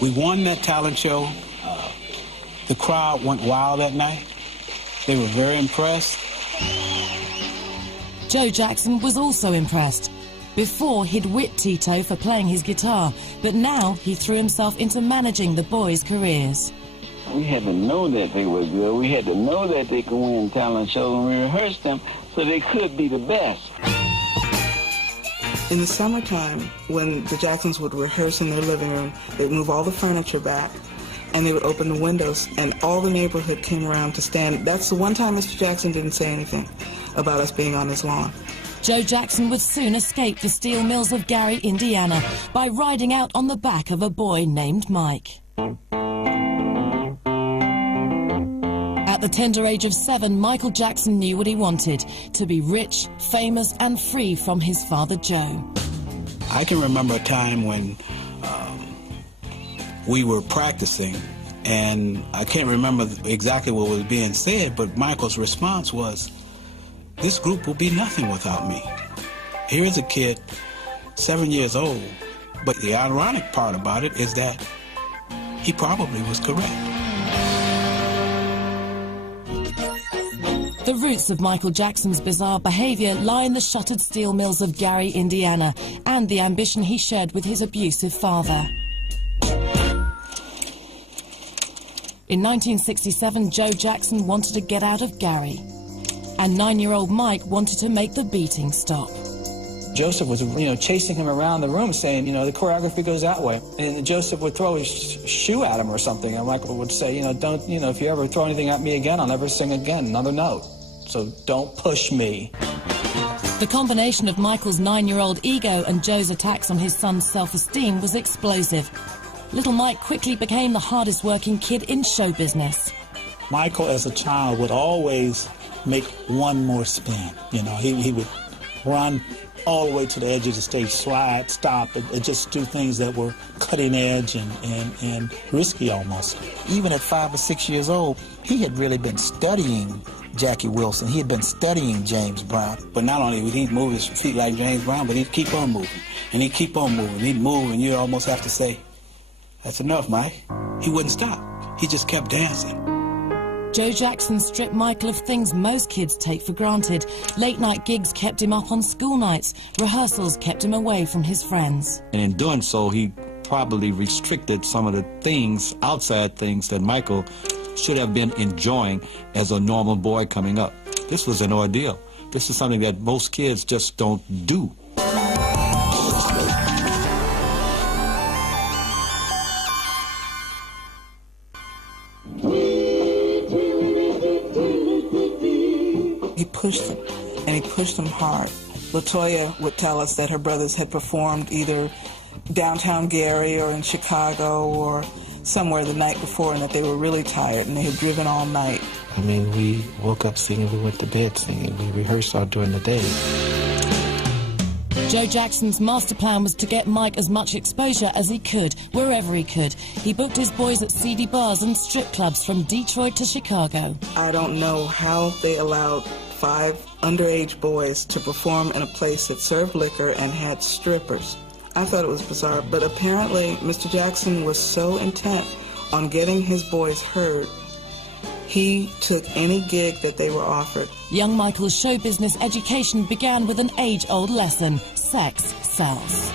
We won that talent show. The crowd went wild that night. They were very impressed. Joe Jackson was also impressed. Before, he'd whipped Tito for playing his guitar, but now he threw himself into managing the boys' careers. We had to know that they were good. We had to know that they could win talent shows, and we rehearsed them so they could be the best. In the summertime, when the Jacksons would rehearse in their living room, they'd move all the furniture back, and they would open the windows, and all the neighborhood came around to stand. That's the one time Mr. Jackson didn't say anything about us being on his lawn. Joe Jackson would soon escape the steel mills of Gary, Indiana, by riding out on the back of a boy named Mike. At the tender age of 7, Michael Jackson knew what he wanted, to be rich, famous, and free from his father, Joe. I can remember a time when we were practicing, and I can't remember exactly what was being said, but Michael's response was, "This group will be nothing without me." Here is a kid, 7 years old, but the ironic part about it is that he probably was correct. The roots of Michael Jackson's bizarre behavior lie in the shuttered steel mills of Gary, Indiana, and the ambition he shared with his abusive father. In 1967, Joe Jackson wanted to get out of Gary, and 9-year-old Mike wanted to make the beating stop. Joseph was, chasing him around the room saying, the choreography goes that way. And Joseph would throw his shoe at him or something, and Michael would say, don't, if you ever throw anything at me again, I'll never sing again, another note. So don't push me. The combination of Michael's 9-year-old ego and Joe's attacks on his son's self-esteem was explosive. Little Mike quickly became the hardest working kid in show business. Michael, as a child, would always make one more spin. He would run all the way to the edge of the stage, slide, stop, and just do things that were cutting edge and risky almost. Even at 5 or 6 years old, he had really been studying Jackie Wilson. He had been studying James Brown. But not only would he move his feet like James Brown, but he'd keep on moving. And he'd keep on moving. He'd move, and you'd almost have to say, "That's enough, Mike." He wouldn't stop. He just kept dancing. Joe Jackson stripped Michael of things most kids take for granted. Late-night gigs kept him up on school nights. Rehearsals kept him away from his friends. And in doing so, he probably restricted some of the things, outside things, that Michael should have been enjoying as a normal boy coming up. This was an ordeal. This is something that most kids just don't do. He pushed them, and he pushed them hard. LaToya would tell us that her brothers had performed either downtown Gary or in Chicago or somewhere the night before, and that they were really tired and they had driven all night. We woke up singing, we went to bed singing, we rehearsed all during the day. Joe Jackson's master plan was to get Mike as much exposure as he could, wherever he could. He booked his boys at seedy bars and strip clubs from Detroit to Chicago. I don't know how they allowed 5 underage boys to perform in a place that served liquor and had strippers. I thought it was bizarre, but apparently Mr. Jackson was so intent on getting his boys heard, he took any gig that they were offered. Young Michael's show business education began with an age-old lesson: sex sells.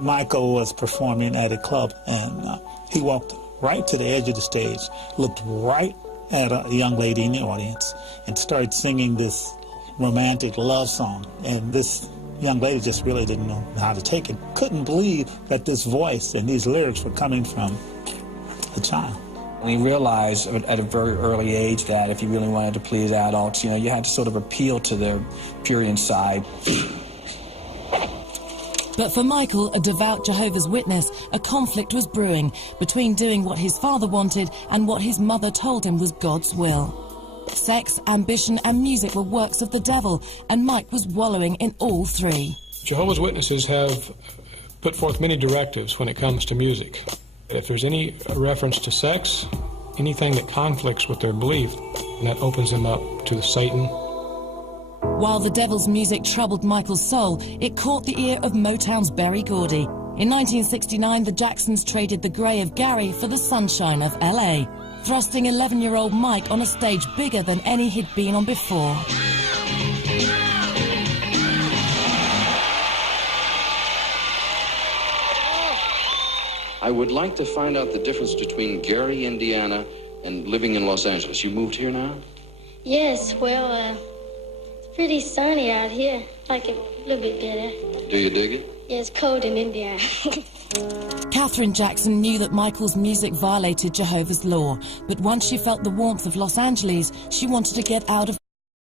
Michael was performing at a club, and he walked right to the edge of the stage, looked right at a young lady in the audience, and started singing this romantic love song. And this young lady just really didn't know how to take it. Couldn't believe that this voice and these lyrics were coming from a child. We realized at a very early age that if you really wanted to please adults, you had to sort of appeal to their prurient side. But for Michael, a devout Jehovah's Witness, a conflict was brewing between doing what his father wanted and what his mother told him was God's will. Sex, ambition, and music were works of the devil, and Mike was wallowing in all three. Jehovah's Witnesses have put forth many directives when it comes to music. If there's any reference to sex, anything that conflicts with their belief, that opens them up to Satan While the Devil's music troubled Michael's soul, it caught the ear of Motown's Berry Gordy. In 1969, the Jacksons traded the grey of Gary for the sunshine of LA, thrusting 11-year-old Mike on a stage bigger than any he'd been on before. I would like to find out the difference between Gary, Indiana, and living in Los Angeles. You moved here now? Yes, well, it's pretty sunny out here. I like it a little bit better. Do you dig it? Yeah, it's cold in Indiana. Katherine Jackson knew that Michael's music violated Jehovah's law, but once she felt the warmth of Los Angeles, she wanted to get out of